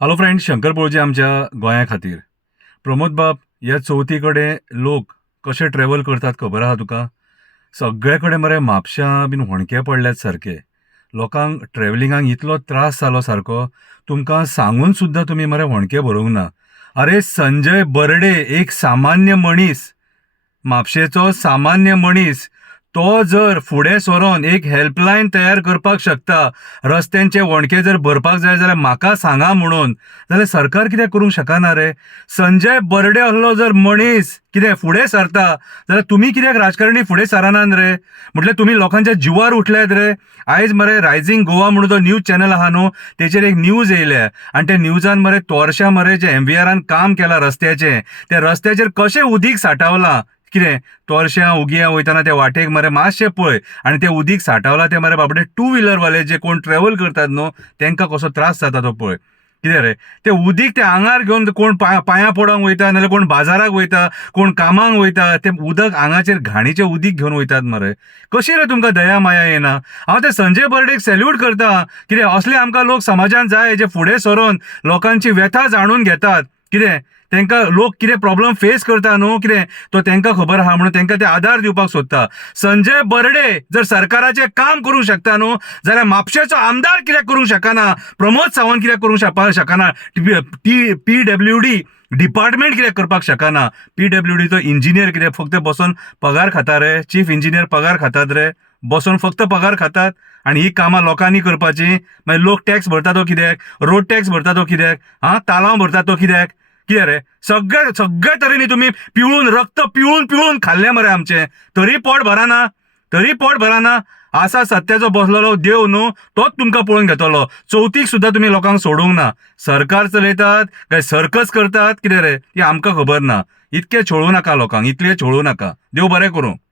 Hello friends, Shankar पळोवचे आमच्या गोंया खातीर. प्रमोद बाब, ह्या चवथी कडेन लोक कशे ट्रॅव्हल करतात खबर आहा तुका? सगळे कडेन मरे म्हापशां बीन होणके पडल्यात सारके. लोकांक ट्रॅव्हलिंगाक इतलो त्रास जालो सारको, तुमकां सांगून सुद्दां तुमी मरे होणके भरूंक ना. अरे संजय बर्डे, एक सामान्य मनीस, म्हापशेचो सामान्य मनीस, तो जर फुडें सरोन एक हेल्पलायन तयार करपाक शकता, रस्त्यांचे होणके जर भरपाक जाय जाल्यार म्हाका सांगा म्हणून, जाल्यार सरकार कित्याक करूंक शकना रे? संजय बर्डे असलो जर मनीस कितें फुडें सरता, जाल्यार तुमी कित्याक राजकारणी फुडें सरानात रे? म्हटल्यार तुमी लोकांच्या जिवार उठल्यात रे. आयज मरे रायझिंग गोवा म्हणून तो न्यूज चॅनल आहा न्हू, तेचेर एक न्यूज येयल्या आनी त्या न्यूजान मरे तोरशा मरे जे एमव्हीआरान काम केलां रस्त्याचें, त्या रस्त्याचेर कशें उदीक सांठवलां. कितें तोरश्यां उगियां वयताना त्या वाटेक मरे मातशें पळय, आनी तें उदीक सांठवलां तें मरे बाबडे टू व्हिलरवाले जे कोण ट्रॅव्हल करतात न्हू, तांकां कसो त्रास जाता तो पळय. कितें रे, तें उदीक ते आंगार घेवन कोण पांयां पडोंक वयता, नाजाल्यार कोण बाजाराक वयता, कोण कामाक वयता, तें उदक आंगाचेर घाणीचें उदीक घेवन वयतात मरे. कशी रे तुमकां दया माया येना? हांव ते संजय बर्डेक सॅल्यूट करता. कितें असले आमकां लोक समाजान जाय जे फुडें सरोन लोकांची व्यथा जाणून घेतात. कितें तांकां लोक कितें प्रॉब्लेम फेस करता न्हू, कितें तो तांकां खबर आहा म्हणून तांकां ते आदार दिवपाक सोदता. संजय बर्डे जर सरकाराचें काम करूंक शकता न्हू, जाल्यार म्हापशेचो आमदार कित्याक करूंक शकना? प्रमोद सावंत कित्याक करूंक शकना? PWD डिपार्टमेंट कित्याक करपाक शकना? PWD तो इंजिनियर कितें फक्त बसून पगार खाता रे? चीफ इंजिनियर पगार खातात रे? बसून फक्त पगार खातात आनी ही कामां लोकांनी करपाची. मागीर लोक टॅक्स भरता तो कित्याक? रोड टॅक्स भरता तो कित्याक? तालांव भरता तो कित्याक? कितें रे, सगळे सगळे तरेनी तुम्ही पिळून रक्त पिळून पिळून खाल्ले मरे आमचे, तरी पोट भराना. तरी पोट भराना. आसा सत्याचो बसलेलो देव न्हू, तोच तुमकां पळोवन घेतलो. चवथीक सुद्दां तुम्ही लोकांक सोडूंक ना. सरकार चलयतात काय सर्कस करतात, कितें रे ती आमकां खबर ना. इतके छळू नाका लोकांक, इतले छळू नाका. देव बरें करूं.